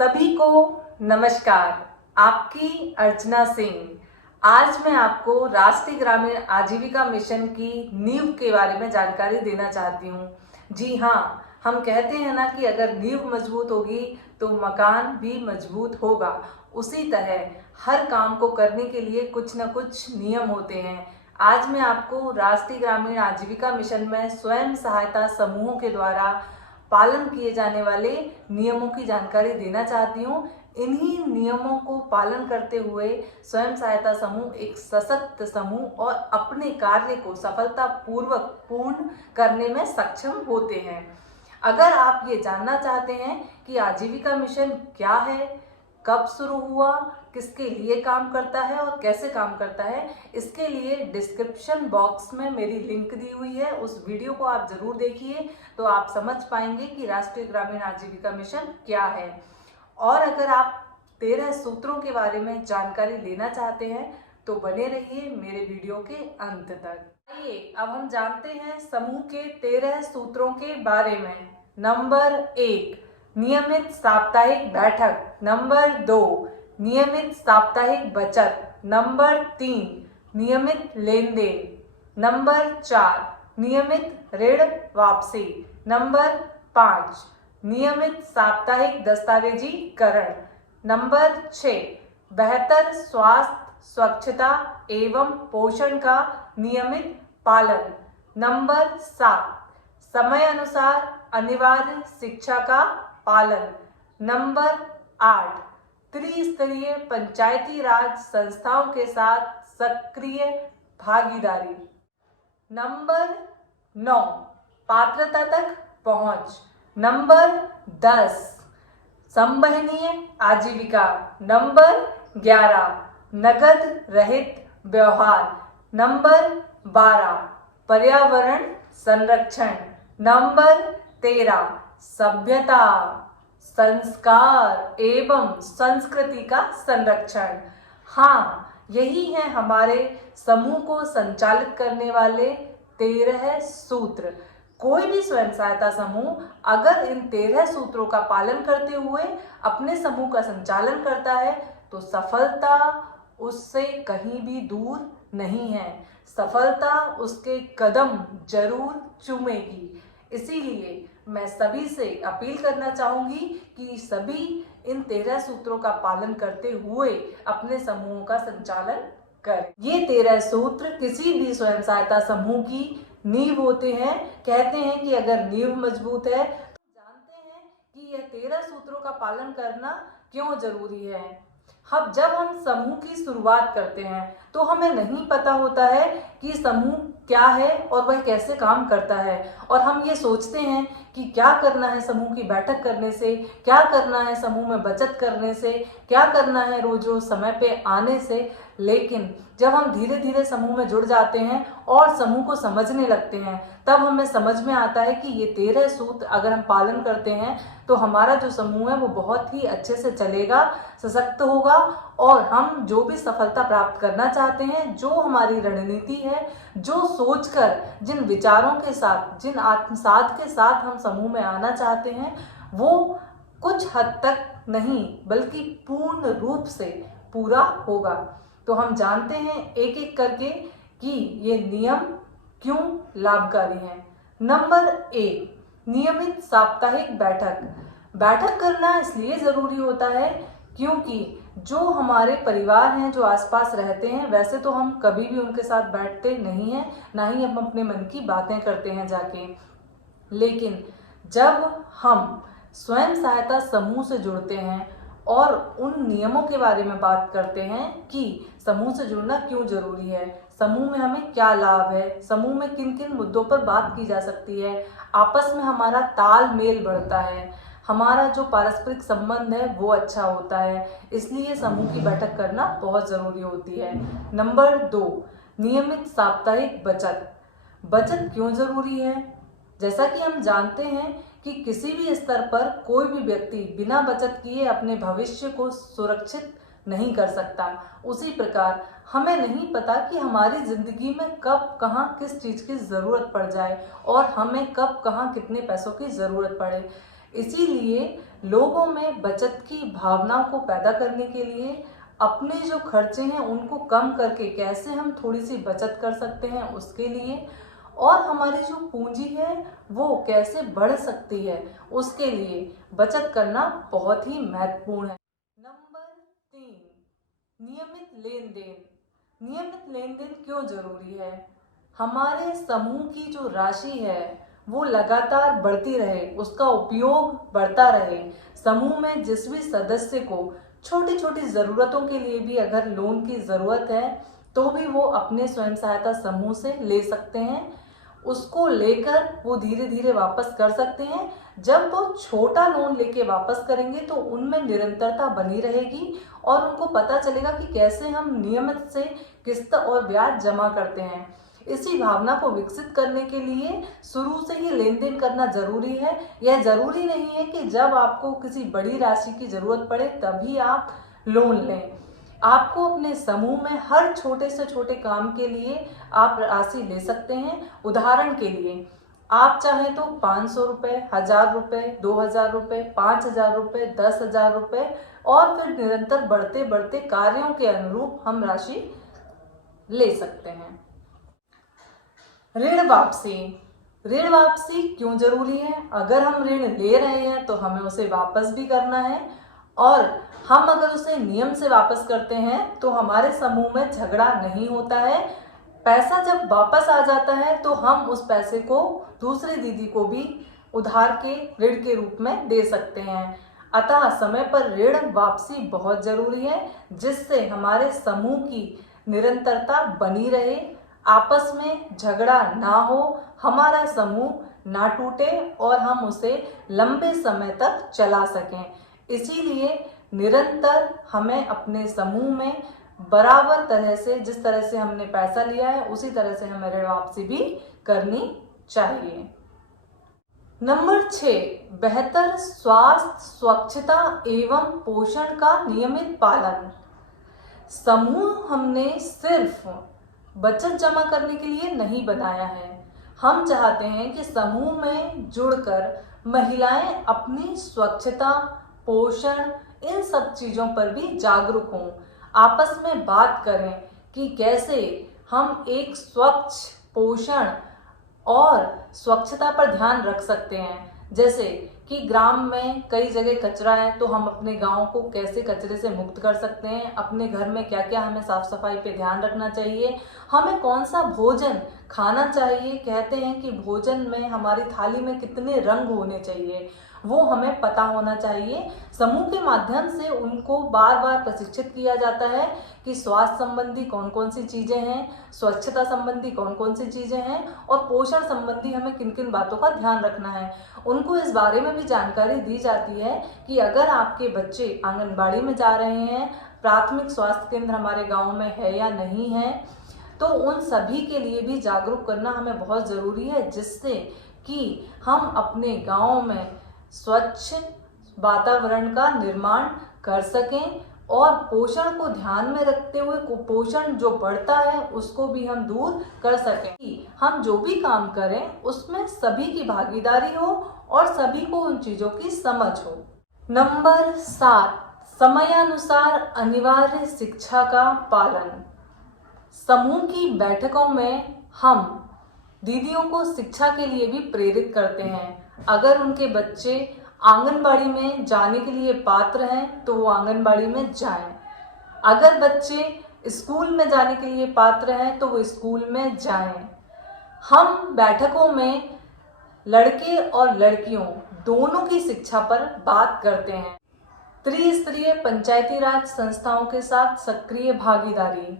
सभी को नमस्कार। आपकी अर्चना सिंह। आज मैं आपको राष्ट्रीय ग्रामीण आजीविका मिशन की नींव के बारे में जानकारी देना चाहती हूँ। जी हाँ, हम कहते हैं ना कि अगर नींव मजबूत होगी तो मकान भी मजबूत होगा। उसी तरह हर काम को करने के लिए कुछ न कुछ नियम होते हैं। आज मैं आपको राष्ट्रीय ग्रामीण आजीविका मिशन में स्वयं सहायता समूहों के द्वारा पालन किए जाने वाले नियमों की जानकारी देना चाहती हूँ। इन्हीं नियमों को पालन करते हुए स्वयं सहायता समूह एक सशक्त समूह और अपने कार्य को सफलतापूर्वक पूर्ण करने में सक्षम होते हैं। अगर आप ये जानना चाहते हैं कि आजीविका मिशन क्या है, कब शुरू हुआ, किसके लिए काम करता है और कैसे काम करता है, इसके लिए डिस्क्रिप्शन बॉक्स में मेरी लिंक दी हुई है। उस वीडियो को आप जरूर देखिए तो आप समझ पाएंगे कि राष्ट्रीय ग्रामीण आजीविका मिशन क्या है। और अगर आप 13 सूत्रों के बारे में जानकारी लेना चाहते हैं तो बने रहिए मेरे वीडियो के अंत तक। आइए अब हम जानते हैं समूह के 13 सूत्रों के बारे में। नंबर 1, नियमित साप्ताहिक बैठक। नंबर 2, नियमित साप्ताहिक बचत। नंबर 3, नियमित लेन देन। नंबर 4, नियमित ऋण वापसी। नंबर 5, नियमित साप्ताहिक दस्तावेजीकरण। नंबर 6, बेहतर स्वास्थ्य, स्वच्छता एवं पोषण का नियमित पालन। नंबर 7, समय अनुसार अनिवार्य शिक्षा का पालन। नंबर 8, त्रिस्तरीय पंचायती राज संस्थाओं के साथ सक्रिय भागीदारी। नंबर 9, पात्रता तक पहुंच। नंबर 10, संवहनीय आजीविका। नंबर 11, नगद रहित व्यवहार। नंबर 12, पर्यावरण संरक्षण। नंबर 13, सभ्यता, संस्कार एवं संस्कृति का संरक्षण। हाँ, यही है हमारे समूह को संचालित करने वाले 13 सूत्र। कोई भी स्वयं सहायता समूह अगर इन 13 सूत्रों का पालन करते हुए अपने समूह का संचालन करता है तो सफलता उससे कहीं भी दूर नहीं है। सफलता उसके कदम जरूर चूमेगी। इसीलिए मैं सभी से अपील करना चाहूंगी कि सभी इन 13 सूत्रों का पालन करते हुए अपने समूहों का संचालन करें। ये 13 सूत्र किसी भी स्वयं सहायता समूह की नींव होते हैं। कहते हैं कि अगर नींव मजबूत है तो जानते हैं कि यह 13 सूत्रों का पालन करना क्यों जरूरी है। जब हम समूह की शुरुआत करते हैं तो हमें नहीं पता होता है कि समूह क्या है और वह कैसे काम करता है, और हम ये सोचते हैं कि क्या करना है समूह की बैठक करने से, क्या करना है समूह में बचत करने से, क्या करना है रोज रोज समय पे आने से। लेकिन जब हम धीरे धीरे समूह में जुड़ जाते हैं और समूह को समझने लगते हैं तब हमें समझ में आता है कि ये 13 सूत्र अगर हम पालन करते हैं तो हमारा जो समूह है वो बहुत ही अच्छे से चलेगा, सशक्त होगा, और हम जो भी सफलता प्राप्त करना चाहते हैं, जो हमारी रणनीति है, जो सोचकर, जिन विचारों के साथ, जिन आत्मसात के साथ हम समूह में आना चाहते हैं, वो कुछ हद तक नहीं बल्कि पूर्ण रूप से पूरा होगा। तो हम जानते हैं एक एक करके कि ये नियम क्यों लाभकारी हैं। नंबर 1, नियमित साप्ताहिक बैठक। बैठक करना इसलिए जरूरी होता है क्योंकि जो हमारे परिवार हैं, जो आसपास रहते हैं, वैसे तो हम कभी भी उनके साथ बैठते नहीं हैं, ना ही हम अपने मन की बातें करते हैं जाके। लेकिन जब हम स्वयं सहायता समूह से जुड़ते हैं और उन नियमों के बारे में बात करते हैं कि समूह से जुड़ना क्यों जरूरी है, समूह में हमें क्या लाभ है, समूह में किन किन मुद्दों पर बात की जा सकती है, आपस में हमारा तालमेल बढ़ता है, हमारा जो पारस्परिक संबंध है वो अच्छा होता है, इसलिए समूह की बैठक करना बहुत जरूरी होती है। नंबर 2, नियमित साप्ताहिक बचत। बचत क्यों जरूरी है? जैसा कि हम जानते हैं कि किसी भी स्तर पर कोई भी व्यक्ति बिना बचत किए अपने भविष्य को सुरक्षित नहीं कर सकता। उसी प्रकार हमें नहीं पता कि हमारी जिंदगी में कब कहाँ किस चीज़ की ज़रूरत पड़ जाए और हमें कब कहाँ कितने पैसों की ज़रूरत पड़े। इसीलिए लोगों में बचत की भावना को पैदा करने के लिए अपने जो खर्चे हैं उनको कम करके कैसे हम थोड़ी सी बचत कर सकते हैं उसके लिए, और हमारी जो पूंजी है वो कैसे बढ़ सकती है उसके लिए बचत करना बहुत ही महत्वपूर्ण है। नंबर 3, नियमित लेन देन। नियमित लेन देन क्यों जरूरी है? हमारे समूह की जो राशि है वो लगातार बढ़ती रहे, उसका उपयोग बढ़ता रहे। समूह में जिस भी सदस्य को छोटी छोटी ज़रूरतों के लिए भी अगर लोन की ज़रूरत है तो भी वो अपने स्वयं सहायता समूह से ले सकते हैं, उसको लेकर वो धीरे धीरे वापस कर सकते हैं। जब वो छोटा लोन लेके वापस करेंगे तो उनमें निरंतरता बनी रहेगी और उनको पता चलेगा कि कैसे हम नियमित से किस्त और ब्याज जमा करते हैं। इसी भावना को विकसित करने के लिए शुरू से ही लेन देन करना जरूरी है। यह जरूरी नहीं है कि जब आपको किसी बड़ी राशि की जरूरत पड़े तभी आप लोन लें। आपको अपने समूह में हर छोटे से छोटे काम के लिए आप राशि ले सकते हैं। उदाहरण के लिए आप चाहें तो 500 रुपये, 1000 रुपये, 2000 रुपये, 5000 रुपये, 10,000 रुपये और फिर निरंतर बढ़ते बढ़ते कार्यों के अनुरूप हम राशि ले सकते हैं। ऋण वापसी। ऋण वापसी क्यों जरूरी है? अगर हम ऋण ले रहे हैं तो हमें उसे वापस भी करना है, और हम अगर उसे नियम से वापस करते हैं तो हमारे समूह में झगड़ा नहीं होता है। पैसा जब वापस आ जाता है तो हम उस पैसे को दूसरी दीदी को भी उधार के ऋण के रूप में दे सकते हैं। अतः समय पर ऋण वापसी बहुत जरूरी है, जिससे हमारे समूह की निरंतरता बनी रहे, आपस में झगड़ा ना हो, हमारा समूह ना टूटे और हम उसे लंबे समय तक चला सकें। इसीलिए निरंतर हमें अपने समूह में बराबर तरह से, जिस तरह से हमने पैसा लिया है उसी तरह से हमें ऋण वापसी भी करनी चाहिए। नंबर 6, बेहतर स्वास्थ्य, स्वच्छता एवं पोषण का नियमित पालन। समूह हमने सिर्फ बचत जमा करने के लिए नहीं बनाया है। हम चाहते हैं कि समूह में जुड़कर महिलाएं अपनी स्वच्छता, पोषण, इन सब चीज़ों पर भी जागरूक हों, आपस में बात करें कि कैसे हम एक स्वच्छ पोषण और स्वच्छता पर ध्यान रख सकते हैं। जैसे कि ग्राम में कई जगह कचरा है तो हम अपने गांव को कैसे कचरे से मुक्त कर सकते हैं, अपने घर में क्या क्या हमें साफ सफाई पे ध्यान रखना चाहिए, हमें कौन सा भोजन खाना चाहिए। कहते हैं कि भोजन में हमारी थाली में कितने रंग होने चाहिए, वो हमें पता होना चाहिए। समूह के माध्यम से उनको बार बार प्रशिक्षित किया जाता है कि स्वास्थ्य संबंधी कौन कौन सी चीज़ें हैं, स्वच्छता संबंधी कौन कौन सी चीज़ें हैं और पोषण संबंधी हमें किन किन बातों का ध्यान रखना है। उनको इस बारे में भी जानकारी दी जाती है कि अगर आपके बच्चे आंगनबाड़ी में जा रहे हैं, प्राथमिक स्वास्थ्य केंद्र हमारे गाँव में है या नहीं है, तो उन सभी के लिए भी जागरूक करना हमें बहुत ज़रूरी है, जिससे कि हम अपने गाँव में स्वच्छ वातावरण का निर्माण कर सकें और पोषण को ध्यान में रखते हुए कुपोषण जो बढ़ता है उसको भी हम दूर कर सकें। कि हम जो भी काम करें उसमें सभी की भागीदारी हो और सभी को उन चीज़ों की समझ हो। नंबर 7, समयानुसार अनिवार्य शिक्षा का पालन। समूह की बैठकों में हम दीदियों को शिक्षा के लिए भी प्रेरित करते हैं। अगर उनके बच्चे आंगनबाड़ी में जाने के लिए पात्र हैं तो वो आंगनबाड़ी में जाएं। अगर बच्चे स्कूल में जाने के लिए पात्र हैं तो वो स्कूल में जाएं। हम बैठकों में लड़के और लड़कियों दोनों की शिक्षा पर बात करते हैं। त्रिस्तरीय पंचायती राज संस्थाओं के साथ सक्रिय भागीदारी।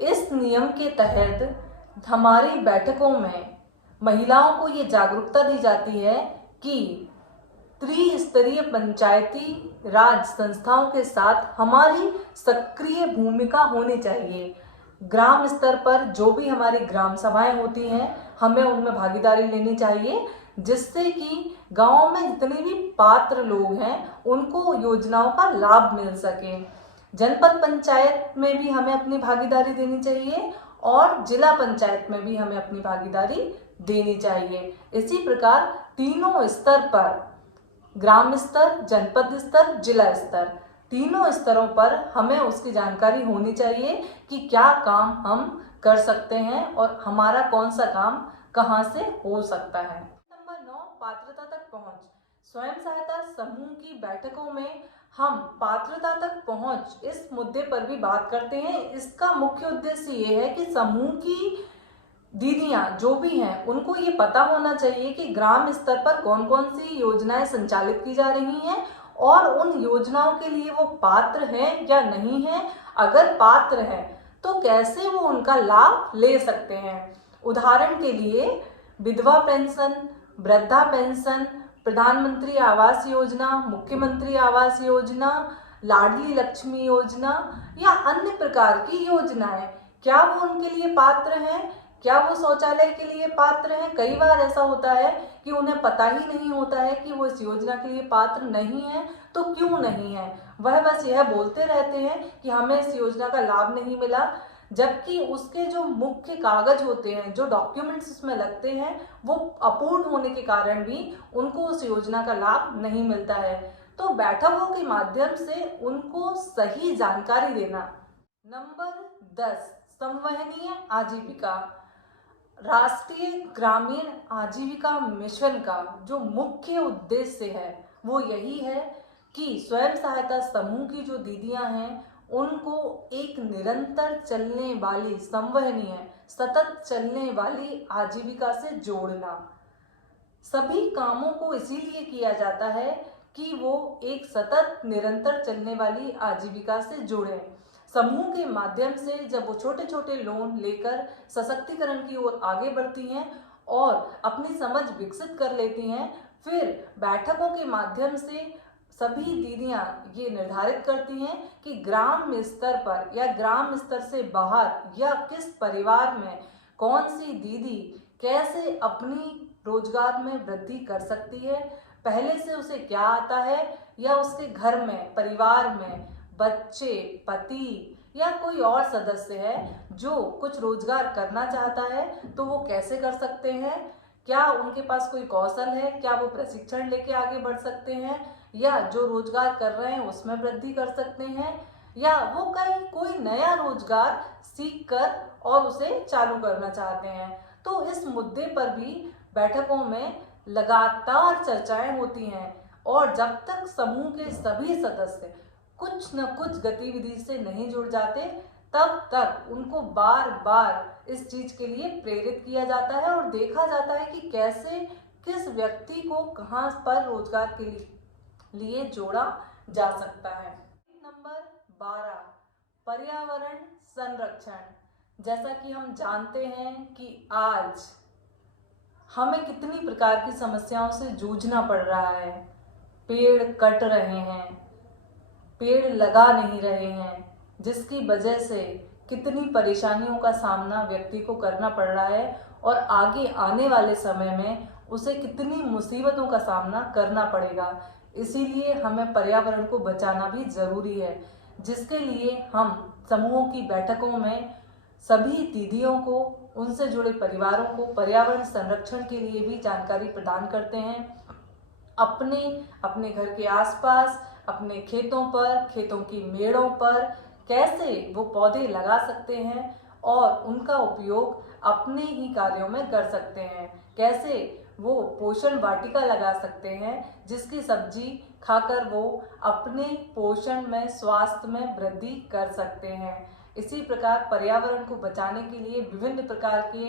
इस नियम के तहत हमारी बैठकों में महिलाओं को ये जागरूकता दी जाती है कि त्रिस्तरीय पंचायती राज संस्थाओं के साथ हमारी सक्रिय भूमिका होनी चाहिए। ग्राम स्तर पर जो भी हमारी ग्राम सभाएं होती हैं हमें उनमें भागीदारी लेनी चाहिए, जिससे कि गांव में जितने भी पात्र लोग हैं उनको योजनाओं का लाभ मिल सके। जनपद पंचायत में भी हमें अपनी भागीदारी देनी चाहिए और जिला पंचायत में भी हमें अपनी भागीदारी देनी चाहिए। इसी प्रकार तीनों स्तर पर ग्राम स्तर, जनपद स्तर, जिला स्तर, तीनों स्तरों पर हमें उसकी जानकारी होनी चाहिए कि क्या काम हम कर सकते हैं और हमारा कौन सा काम कहाँ से हो सकता है। नंबर 9, पात्रता तक पहुंच। स्वयं सहायता समूह की बैठकों में हम पात्रता तक पहुंच इस मुद्दे पर भी बात करते हैं। इसका मुख्य उद्देश्य ये है कि समूह की दीदियां जो भी हैं उनको ये पता होना चाहिए कि ग्राम स्तर पर कौन कौन सी योजनाएं संचालित की जा रही हैं और उन योजनाओं के लिए वो पात्र हैं या नहीं हैं। अगर पात्र हैं तो कैसे वो उनका लाभ ले सकते हैं। उदाहरण के लिए विधवा पेंशन, वृद्धा पेंशन, प्रधानमंत्री आवास योजना, मुख्यमंत्री आवास योजना, लाडली लक्ष्मी योजना या अन्य प्रकार की योजनाएं, क्या वो उनके लिए पात्र हैं? क्या वो शौचालय के लिए पात्र हैं? कई बार ऐसा होता है कि उन्हें पता ही नहीं होता है कि वो इस योजना के लिए पात्र नहीं है। तो क्यों नहीं है? वह बस यह बोलते रहते हैं कि हमें इस योजना का लाभ नहीं मिला, जबकि उसके जो मुख्य कागज होते हैं, जो डॉक्यूमेंट्स उसमें लगते हैं, वो अपूर्ण होने के कारण भी उनको उस योजना का लाभ नहीं मिलता है। तो बैठकों के माध्यम से उनको सही जानकारी देना। नंबर 10, संवहनीय आजीविका। राष्ट्रीय ग्रामीण आजीविका मिशन का जो मुख्य उद्देश्य है वो यही है कि स्वयं सहायता समूह की जो दीदियां हैं उनको एक निरंतर चलने वाली, संवहनीय, सतत चलने वाली आजीविका से जोड़ना। सभी कामों को इसीलिए किया जाता है कि वो एक सतत निरंतर चलने वाली आजीविका से जुड़े। समूह के माध्यम से जब वो छोटे छोटे लोन लेकर सशक्तिकरण की ओर आगे बढ़ती हैं और अपनी समझ विकसित कर लेती हैं, फिर बैठकों के माध्यम से सभी दीदियां ये निर्धारित करती हैं कि ग्राम स्तर पर या ग्राम स्तर से बाहर या किस परिवार में कौन सी दीदी कैसे अपनी रोजगार में वृद्धि कर सकती है, पहले से उसे क्या आता है या उसके घर में, परिवार में बच्चे, पति या कोई और सदस्य है जो कुछ रोजगार करना चाहता है तो वो कैसे कर सकते हैं, क्या उनके पास कोई कौशल है, क्या वो प्रशिक्षण लेके आगे बढ़ सकते हैं या जो रोजगार कर रहे हैं उसमें वृद्धि कर सकते हैं या वो कहीं कोई नया रोजगार सीख कर और उसे चालू करना चाहते हैं। तो इस मुद्दे पर भी बैठकों में लगातार चर्चाएं होती हैं और जब तक समूह के सभी सदस्य कुछ न कुछ गतिविधि से नहीं जुड़ जाते तब तक उनको बार बार इस चीज के लिए प्रेरित किया जाता है और देखा जाता है कि कैसे किस व्यक्ति को कहां पर रोजगार के लिए जोड़ा जा सकता है। नंबर 12, पर्यावरण संरक्षण। जैसा कि हम जानते हैं कि आज हमें कितनी प्रकार की समस्याओं से जूझना पड़ रहा है। पेड़ कट रहे हैं, पेड़ लगा नहीं रहे हैं, जिसकी वजह से कितनी परेशानियों का सामना व्यक्ति को करना पड़ रहा है और आगे आने वाले समय में उसे कितनी मुसीबतों का सामना करना पड़ेगा। इसीलिए हमें पर्यावरण को बचाना भी जरूरी है, जिसके लिए हम समूहों की बैठकों में सभी दीदियों को, उनसे जुड़े परिवारों को पर्यावरण संरक्षण के लिए भी जानकारी प्रदान करते हैं। अपने अपने घर के आसपास, अपने खेतों पर, खेतों की मेड़ों पर कैसे वो पौधे लगा सकते हैं और उनका उपयोग अपने ही कार्यों में कर सकते हैं, कैसे वो पोषण वाटिका लगा सकते हैं जिसकी सब्जी खाकर वो अपने पोषण में, स्वास्थ्य में वृद्धि कर सकते हैं। इसी प्रकार पर्यावरण को बचाने के लिए विभिन्न प्रकार के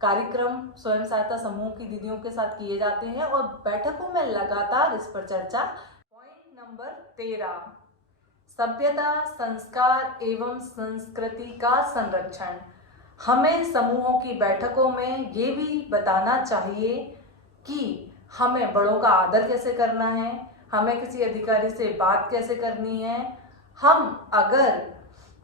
कार्यक्रम स्वयं सहायता समूह की दीदियों के साथ किए जाते हैं और बैठकों में लगातार इस पर चर्चा। पॉइंट नंबर 13, सभ्यता, संस्कार एवं संस्कृति का संरक्षण। हमें समूहों की बैठकों में ये भी बताना चाहिए कि हमें बड़ों का आदर कैसे करना है, हमें किसी अधिकारी से बात कैसे करनी है। हम अगर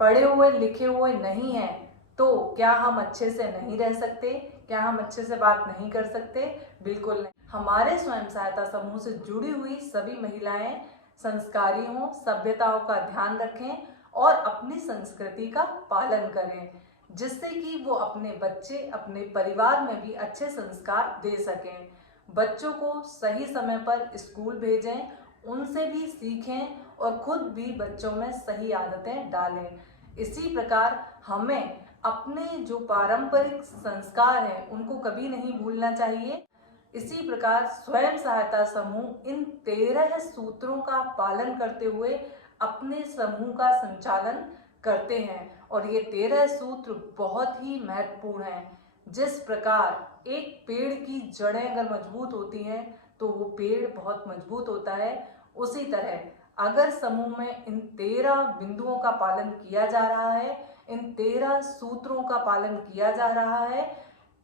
पढ़े हुए लिखे हुए नहीं हैं तो क्या हम अच्छे से नहीं रह सकते, क्या हम अच्छे से बात नहीं कर सकते? बिल्कुल नहीं। हमारे स्वयं सहायता समूह से जुड़ी हुई सभी महिलाएं संस्कारी हों, सभ्यताओं का ध्यान रखें और अपनी संस्कृति का पालन करें, जिससे कि वो अपने बच्चे, अपने परिवार में भी अच्छे संस्कार दे सकें। बच्चों को सही समय पर स्कूल भेजें, उनसे भी सीखें और खुद भी बच्चों में सही आदतें डालें। इसी प्रकार हमें अपने जो पारंपरिक संस्कार हैं उनको कभी नहीं भूलना चाहिए। इसी प्रकार स्वयं सहायता समूह इन 13 सूत्रों का पालन करते हुए अपने समूह का संचालन करते हैं और ये 13 सूत्र बहुत ही महत्वपूर्ण हैं। जिस प्रकार एक पेड़ की जड़ें अगर मजबूत होती हैं तो वो पेड़ बहुत मजबूत होता है, उसी तरह अगर समूह में इन 13 बिंदुओं का पालन किया जा रहा है, इन 13 सूत्रों का पालन किया जा रहा है,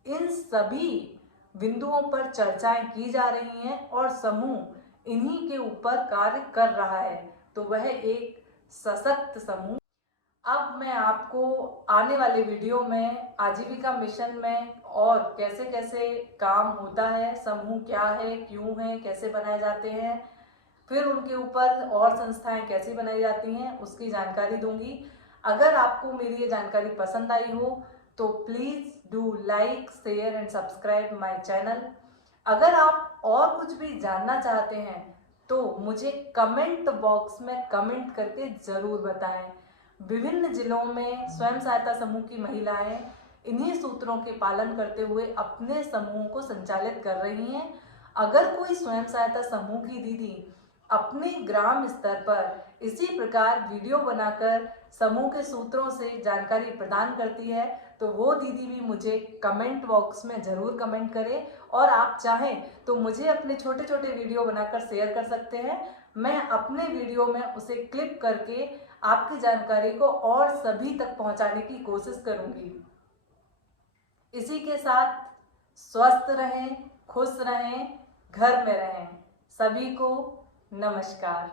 इन सभी बिंदुओं पर चर्चाएं की जा रही हैं और समूह इन्हीं के ऊपर कार्य कर रहा है, तो वह एक सशक्त समूह। अब मैं आपको आने वाले वीडियो में आजीविका मिशन में और कैसे कैसे काम होता है, समूह क्या है, क्यों है, कैसे बनाए जाते हैं, फिर उनके ऊपर और संस्थाएं कैसे बनाई जाती हैं, उसकी जानकारी दूंगी। अगर आपको मेरी ये जानकारी पसंद आई हो तो please do like, share and subscribe my channel. अगर आप और कुछ भी जानना चाहते हैं तो मुझे कमेंट बॉक्स में कमेंट करके ज़रूर बताएं। विभिन्न जिलों में स्वयं सहायता समूह की महिलाएं इन्हीं सूत्रों के पालन करते हुए अपने समूह को संचालित कर रही हैं। अगर कोई स्वयं सहायता समूह की दीदी अपने ग्राम स्तर पर इसी प्रकार वीडियो बनाकर समूह के सूत्रों से जानकारी प्रदान करती है तो वो दीदी भी मुझे कमेंट बॉक्स में ज़रूर कमेंट करें और आप चाहें तो मुझे अपने छोटे छोटे वीडियो बनाकर शेयर कर सकते हैं। मैं अपने वीडियो में उसे क्लिप करके आपकी जानकारी को और सभी तक पहुंचाने की कोशिश करूंगी। इसी के साथ स्वस्थ रहें, खुश रहें, घर में रहें। सभी को नमस्कार।